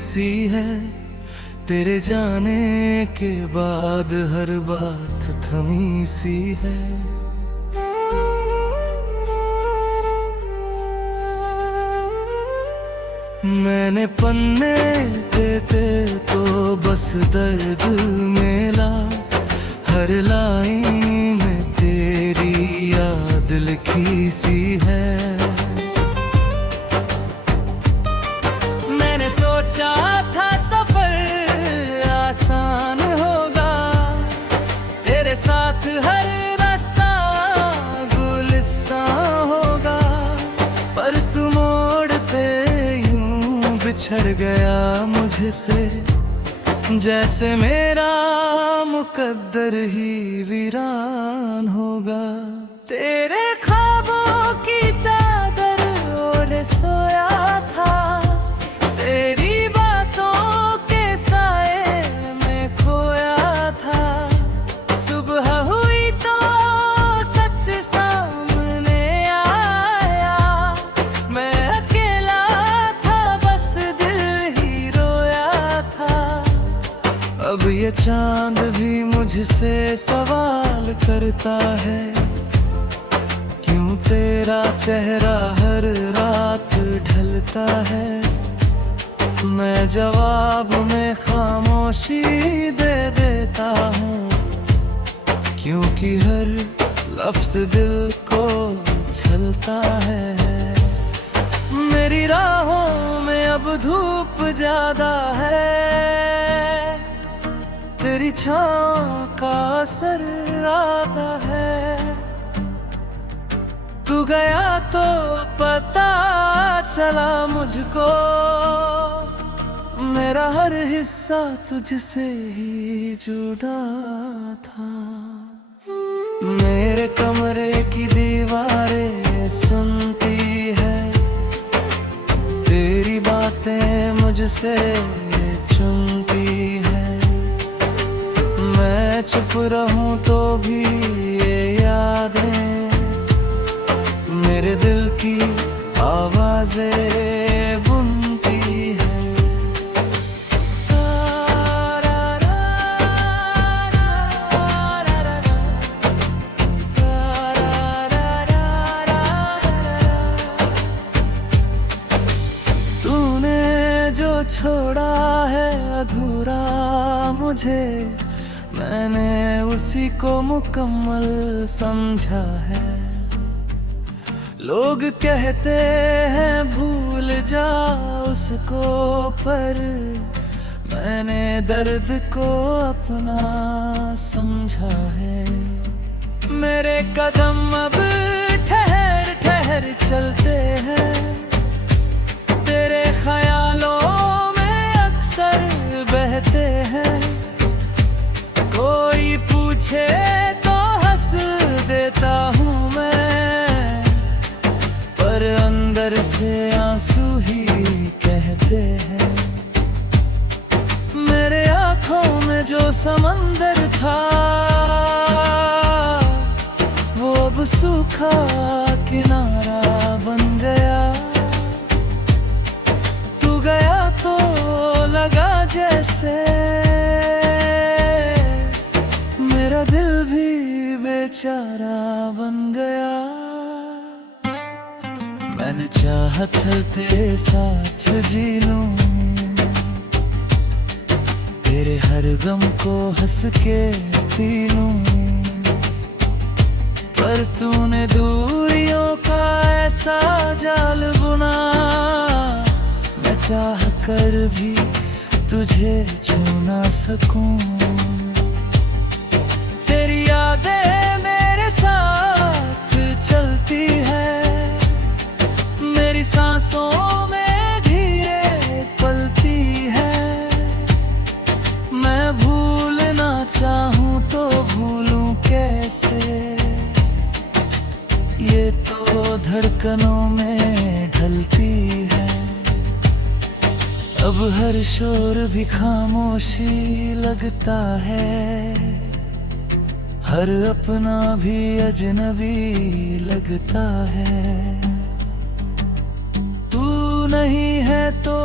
सी है, तेरे जाने के बाद हर बात थमी सी है। मैंने पन्ने देते तो बस दर्द मेला, हर लाइन में तेरी याद लिखी सी है। मैंने सोचा था सफर आसान होगा, तेरे साथ हर रास्ता गुलिस्तां होगा, पर तू मोड़ पे यूं बिछड़ गया मुझसे, जैसे मेरा मुकद्दर ही वीरान होगा। तेरे ख्वाबों की चादर ओढ़े सोया था, तेरी बातों के साए में खोया था। सुबह हुई तो सच सामने आया, मैं अकेला था बस दिल ही रोया था। अब ये चांद भी मुझसे सवाल करता है, क्यों तेरा चेहरा हर रात ढलता है। मैं जवाब में खामोशी दे देता हूँ, क्योंकि हर लफ्ज दिल को छलता है। मेरी राहों में अब धूप ज्यादा है, तेरी छाँव का असर आता है। तू गया तो पता चला मुझको, मेरा हर हिस्सा तुझसे ही जुड़ा था। मेरे कमरे की दीवारें सुनती है, तेरी बातें मुझसे चुनती है। मैं चुप रहूं तो भी ये यादें मेरे दिल की आवाजें बुनती है। तूने जो छोड़ा है अधूरा मुझे, मैंने उसी को मुकम्मल समझा है। लोग कहते हैं भूल जा उसको, पर मैंने दर्द को अपना समझा है। मेरे कदम अब ठहर ठहर चलते हैं, तेरे ख्यालों में अक्सर बहते हैं। कोई पूछे तो हंस देता हूँ मैं, पर अंदर से आंसू ही कहते हैं। मेरे आँखों में जो समंदर था, वो अब सूखा किनारा बन गया। तू गया तो लगा जैसे मेरा दिल भी बेचारा बन गया। मैंने चाहा चलते साथ जी लूं, तेरे हर गम को हंस के पी लूं, पर तूने दूरियों का ऐसा जाल बुना, मैं चाह कर भी तुझे छू ना सकूं। तेरी यादें मेरे साथ चलती है, मेरी सांसों में धीरे पलती है। मैं भूलना चाहूं तो भूलूं कैसे, ये तो धड़कनों में ढलती है। अब हर शोर भी खामोशी लगता है, हर अपना भी अजनबी लगता है। तू नहीं है तो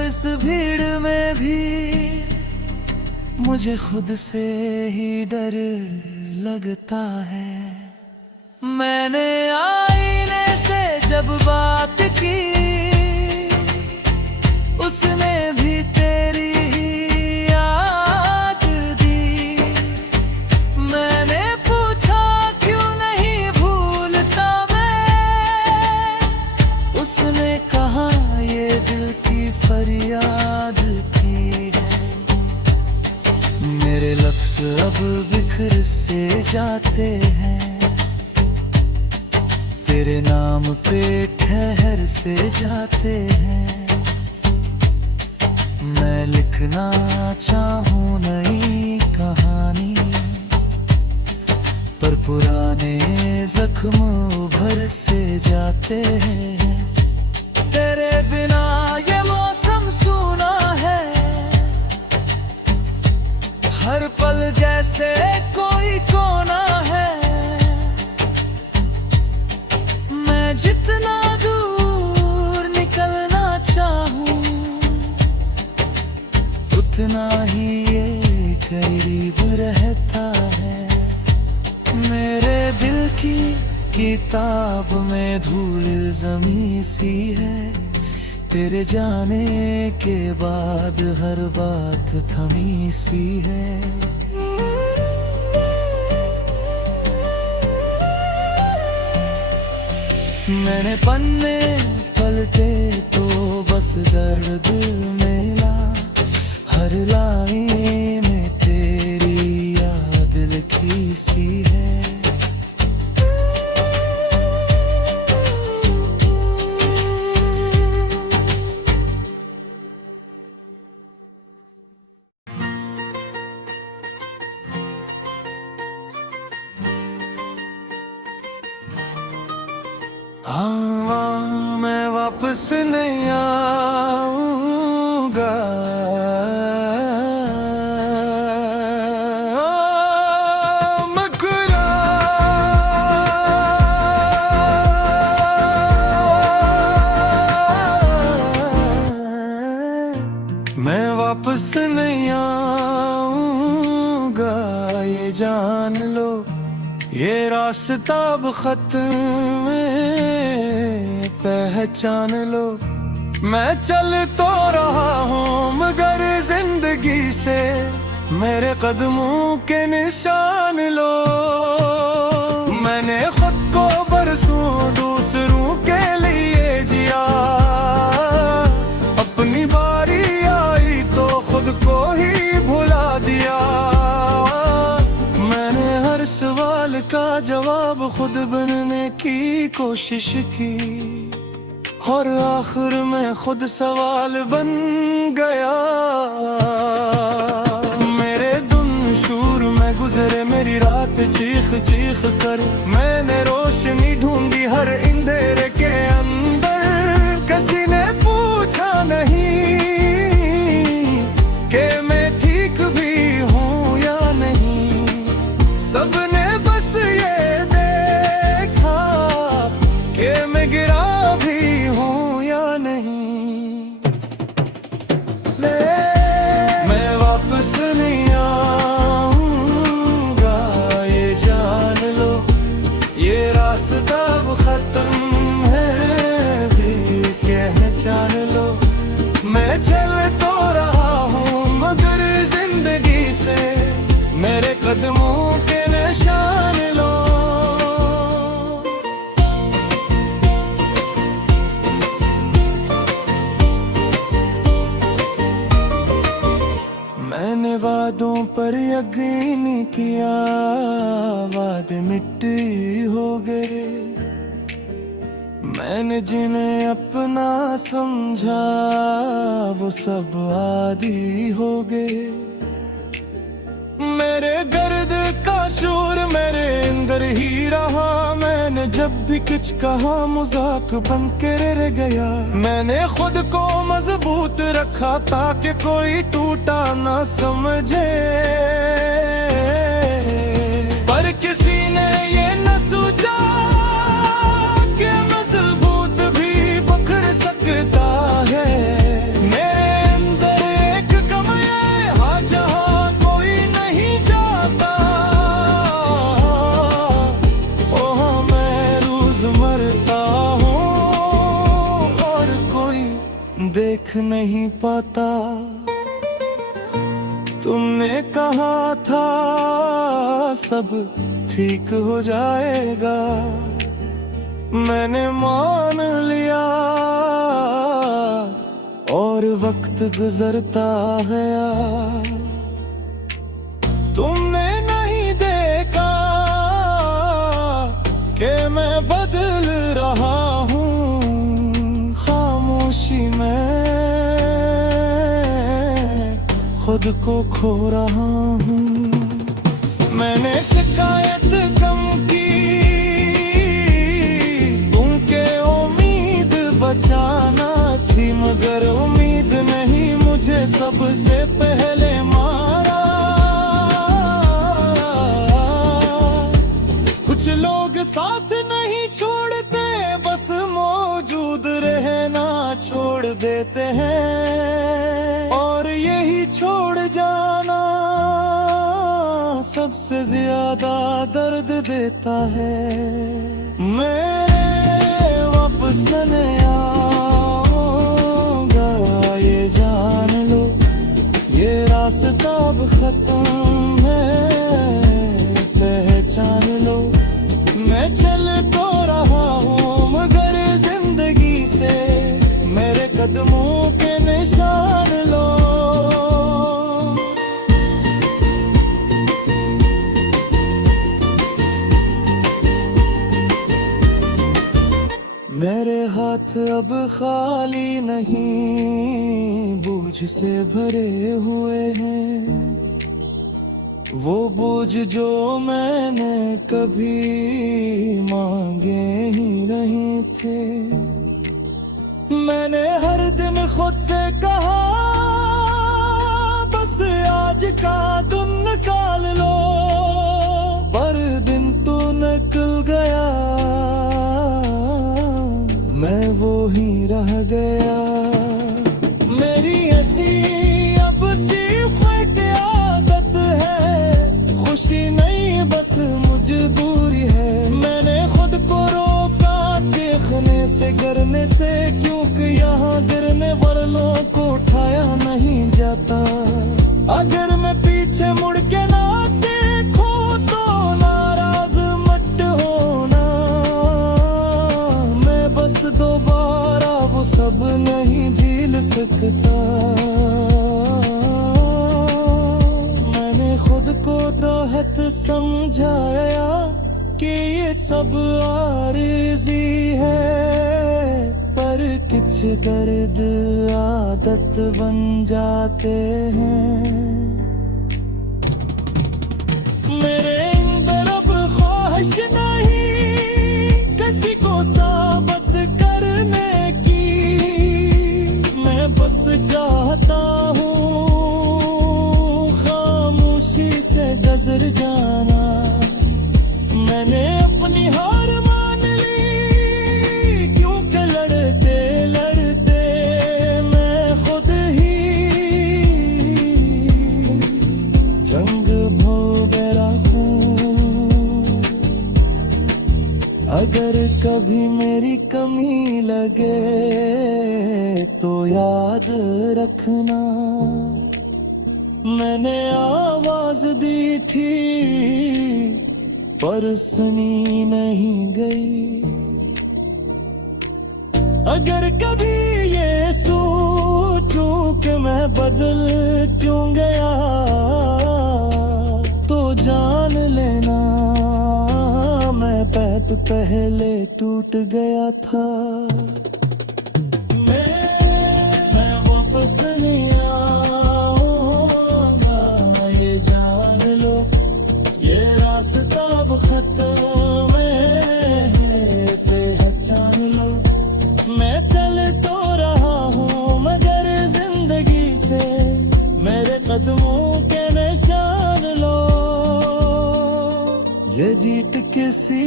इस भीड़ में भी मुझे खुद से ही डर लगता है। मैंने आईने से जब बात की, उसने भी तेरी ही याद दी। मैंने पूछा क्यों नहीं भूलता मैं, उसने कहा ये दिल की फरियाद थी है। मेरे लफ्ज़ अब बिखर से जाते हैं, तेरे नाम पे ठहर से जाते हैं। मैं लिखना चाहूँ नई कहानी, पर पुराने जख्म उभर से जाते हैं। तेरे बिना ये मौसम सूना है, हर पल जैसे कोई कोना है। मैं जितना दूर निकलना चाहूँ, उतना ही ये करीब रहता है। मेरे दिल की किताब में धूल जमी सी है, तेरे जाने के बाद हर बात थमी सी है। मैंने पन्ने पलटे तो बस दर्द मिला, हर लाइन में तेरी याद लिखी सी है। हाँ, मैं वापस नहीं आऊंगा, मैं वापस नहीं आऊंगा, ये जान लो ये रास्ता अब खत्म है, पहचान लो। मैं चल तो रहा हूँ मगर जिंदगी से मेरे कदमों के निशान लो। मैंने खुद को बरसों दूसरों के लिए जिया, अपनी बारी आई तो खुद को ही भुला दिया। मैंने हर सवाल का जवाब खुद बनने की कोशिश की, और आखिर में खुद सवाल बन गया। मेरे दिन शूर में गुजरे मेरी रात चीख चीख कर, मैंने रोशनी ढूंढी हर अंधेरे के अंदर। किसी ने पूछा नहीं कि मैं ठीक भी हूँ या नहीं, सबने बस ये देखा कि मैं गिरा भी हूँ या नहीं। मैं वापस नहीं आऊंगा, ये जान लो ये रास्ता अब खत्म है, भी पहचान लो। मैं चल तो रहा हूँ मगर जिंदगी से मेरे कदमों के निशान लो। मैंने वादों पर यकीन किया, वादे मिट्टी हो गए। मैंने जिन्हें अपना समझा वो सब आदी हो गए। मेरे दर्द का शोर मेरे अंदर ही रहा, मैंने जब भी कुछ कहा मजाक बन के रह गया। मैंने खुद को मजबूत रखा ताकि कोई टूटा ना समझे, पर किसी ने ये न सोचा कि मजबूत भी बिखर सकता नहीं पाता। तुमने कहा था सब ठीक हो जाएगा, मैंने मान लिया और वक्त गुजरता गया। तुमने नहीं देखा कि मैं बदल रहा हूँ, खामोशी में खुद को खो रहा हूँ। मैंने शिकायत कम की, तुमके उम्मीद बचाना थी, मगर उम्मीद नहीं मुझे सबसे पहले मारा। कुछ लोग साथ नहीं छोड़ते, बस मौजूद रहना छोड़ देते हैं, और यही छोड़ जाना सबसे ज्यादा दर्द देता है। मैं वापस नहीं आऊंगा, ये जान लो, ये रास्ता अब खत्म है, पहचान लो। मैं चल तो रहा हूँ मगर जिंदगी से मेरे कदमों के निशान लो। मेरे हाथ अब खाली नहीं, बोझ से भरे हुए हैं, वो बोझ जो मैंने कभी मांगे ही नहीं थे। मैंने हर दिन खुद से कहा बस आज का दिन निकाल लो, पर दिन तो निकल गया, मैं वो ही रह गया। मेरी ऐसी अब सिर्फ एक आदत है, खुशी नहीं बस मजबूरी है। मैंने खुद को रोका चीखने से, गिरने से, क्योंकि यहाँ गिरने वालों को उठाया नहीं जाता। अगर मैं पीछे मुड़ के ना देखूं तो नाराज मत होना, मैं बस दोबारा वो सब नहीं झेल सकता। मैंने खुद को राहत समझाया कि ये सब आरिज़ी है, पर कुछ दर्द आदत बन जाते हैं। मेरे अंदर अब ख्वाहिश नहीं किसी को साबित करने की, मैं बस चाहता हूँ खामोशी से गुजर जाना। मैंने अपनी हार मान ली, क्योंकि लड़ते लड़ते मैं खुद ही जंग भोग रहा हूँ। अगर कभी मेरी कमी लगे तो याद रखना, मैंने आवाज दी थी पर सुनी नहीं गई। अगर कभी ये सोचूं कि मैं बदल क्यों गया, तो जान लेना मैं पैर पहले टूट गया था। मैं वापस नहीं आऊंगा, ये जान लो, ये रास्ता अब खत्म है, पहचान लो। मैं चल तो रहा हूँ मगर जिंदगी से मेरे कदमों के निशान लो। ये जीत किसी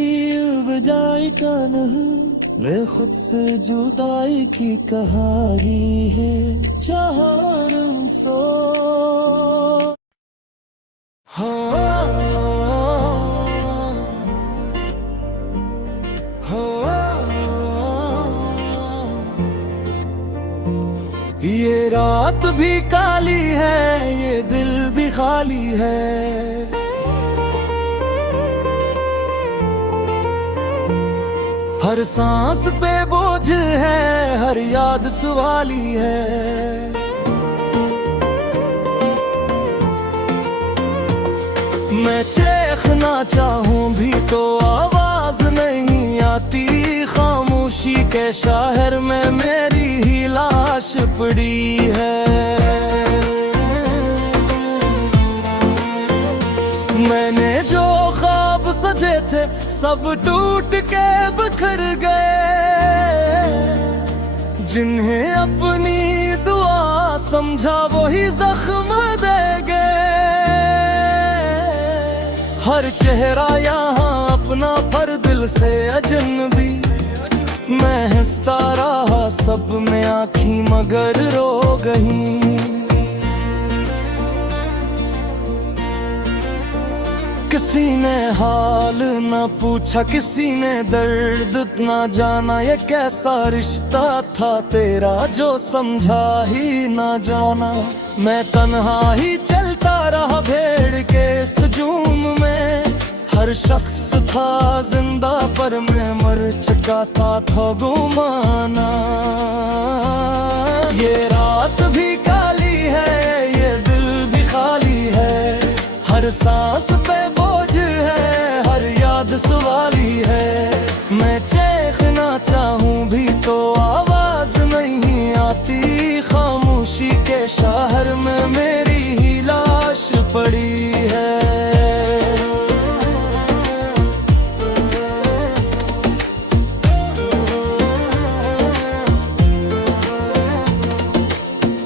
वजह का नहीं, मैं खुद से जुदाई की कहानी है, जहां सो ये रात भी काली है, ये दिल भी खाली है। हर सांस पे बोझ है, हर याद सवाली है। मैं चीखना चाहूं भी तो आवाज नहीं आती, खामोशी के शहर में मेरी ही लाश पड़ी है। मैंने जो ख्वाब सजे थे सब टूट के बिखर गए, जिन्हें अपनी दुआ समझा वही जख्म दे गए। हर चेहरा यहाँ अपना पर दिल से अजनबी, मैं हंसता रहा सब में आँखी मगर रो गई। किसी ने हाल न पूछा, किसी ने दर्द न जाना, ये कैसा रिश्ता था तेरा जो समझा ही न जाना। मैं तन्हा ही चलता रहा भेड़ के सजूम में, हर शख्स था जिंदा पर मैं मर चुका था गुमाना। ये रात भी काली है, ये दिल भी खाली है। हर सांस पे बोझ है, हर याद सवाली है। मैं चीखना चाहूं भी तो आवाज नहीं आती, खामोशी के शहर में मेरी ही लाश पड़ी है।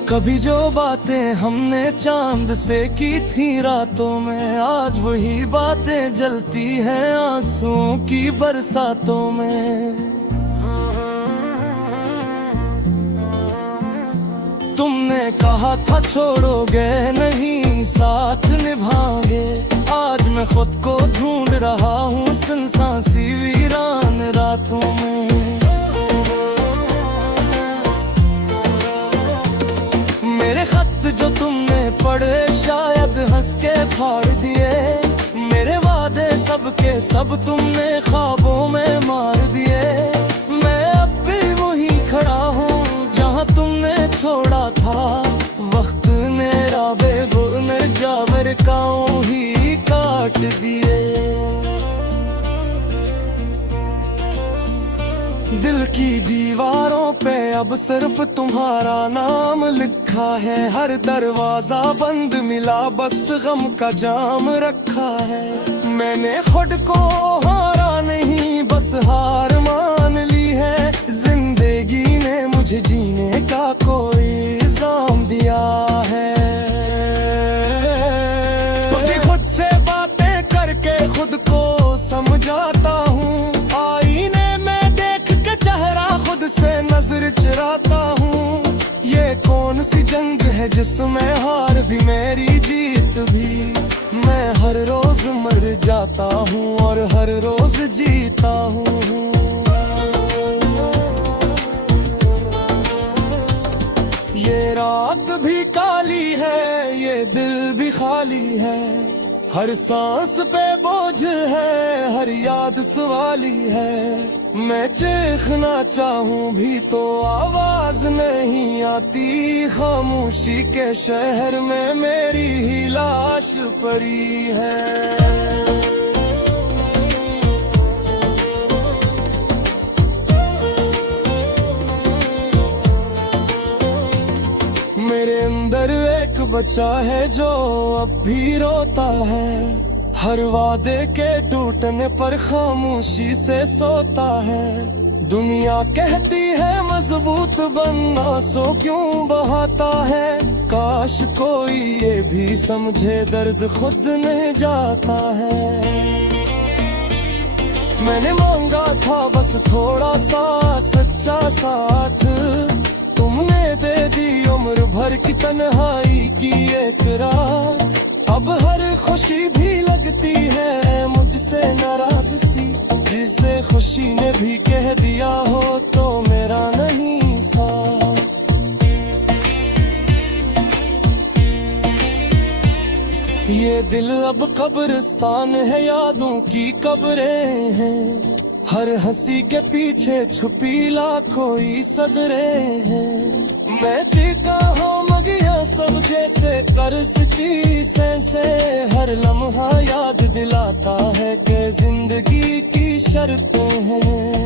कभी जो बातें हमने चांद से की थी रातों में, आज वही बातें जलती हैं आंसुओं की बरसातों में। तुमने कहा था छोड़ोगे नहीं, साथ निभाओगे। आज मैं खुद को ढूंढ रहा हूँ सुनसान सी वीरान रातों में। मेरे खत जो तुमने पढ़े शायद हंस के फाड़ दिए, मेरे वादे सब के सब तुमने ख्वाबों में मार दिए। मैं अब भी वही खड़ा हूँ जहाँ तुमने छोड़ा था, वक्त ने राबे गुन जावर काओं ही काट दिए। दिल की दीवारों पे अब सिर्फ तुम्हारा नाम लिखा है, हर दरवाजा बंद मिला बस गम का जाम रखा है। मैंने खुद को हारा नहीं बस हार मान ली है, जिंदगी ने मुझे जीने का कोई इल्जाम दिया है। खुद से बातें करके खुद को समझाता हूँ, से नजर चुराता हूँ। ये कौन सी जंग है जिसमें हार भी मेरी जीत भी, मैं हर रोज मर जाता हूँ और हर रोज जीता हूँ। ये रात भी काली है, ये दिल भी खाली है। हर सांस पे बोझ है, हर याद सवाली है। मैं चीखना चाहूं भी तो आवाज नहीं आती, खामोशी के शहर में मेरी ही लाश पड़ी है। मेरे अंदर एक बच्चा है जो अब भी रोता है, हर वादे के टूटने पर खामोशी से सोता है। दुनिया कहती है मजबूत बनना सो क्यों बहाता है, काश कोई ये भी समझे दर्द खुद नहीं जाता है। मैंने मांगा था बस थोड़ा सा सच्चा साथ, तुमने दे दी उम्र भर की तन्हाई की एक रात। अब हर खुशी भी लगती है मुझसे नाराज सी, जिसे खुशी ने भी कह दिया हो तो मेरा नहीं साथ। ये दिल अब कब्रिस्तान है, यादों की कब्रें हैं। हर हंसी के पीछे छुपी लाखों ही सदरें हैं। मैं चीखा हूँ मगिया सब जैसे कर्ज चीज़ें से। हर लम्हा याद दिलाता है कि जिंदगी की शर्तें हैं।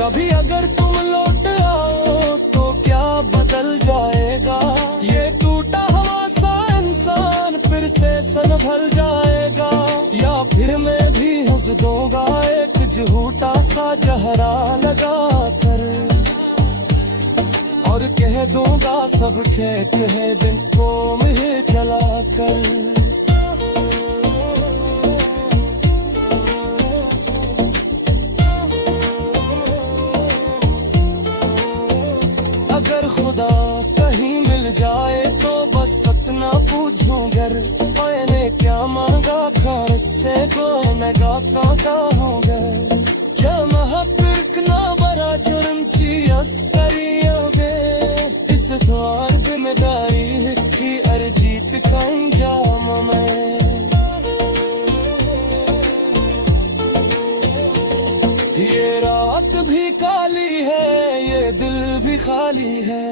कभी अगर तुम लौट आओ तो क्या बदल जाएगा। ये टूटा हुआ सा इंसान फिर से संभल जाएगा। या फिर मैं भी हंस दूंगा एक झूठा सा जहरा लगा कर, और कह दूंगा सब खेत है दिन को मुझे चला कर। अगर खुदा कहीं मिल जाए तो बस इतना पूछूं घर, मैंने क्या मांगा था इससे को मैं गाता हूँगा। क्या महत्व ना बड़ा जुर्म ची अस्करिया में, इस द्वार जिम्मेदारी की अर्जीत कंजाम में। ये रात भी काली है, ये दिल भी खाली है।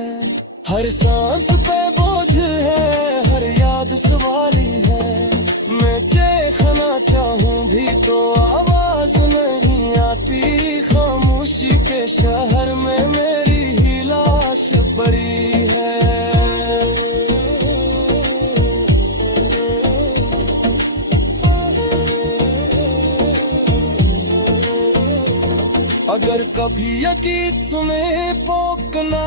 हर सांस पे बोझ है, हर याद सवाली है। मैं चेखना चाहूँ भी तो आवाज नहीं आती। खामोशी के शहर में मेरी ही लाश पड़ी है। अगर कभी यकीन सुने पोकना,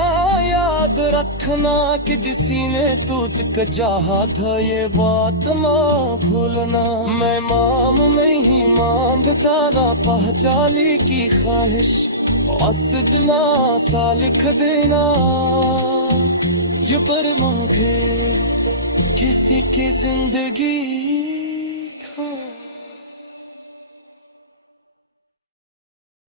याद रखना कि किसी ने तुझ को चाहा था, ये बात ना भूलना। मैं माम नहीं मांगता ना पहचाली की ख्वाहिश, बस इतना सा लिख देना ये पर मांगे किसी की जिंदगी।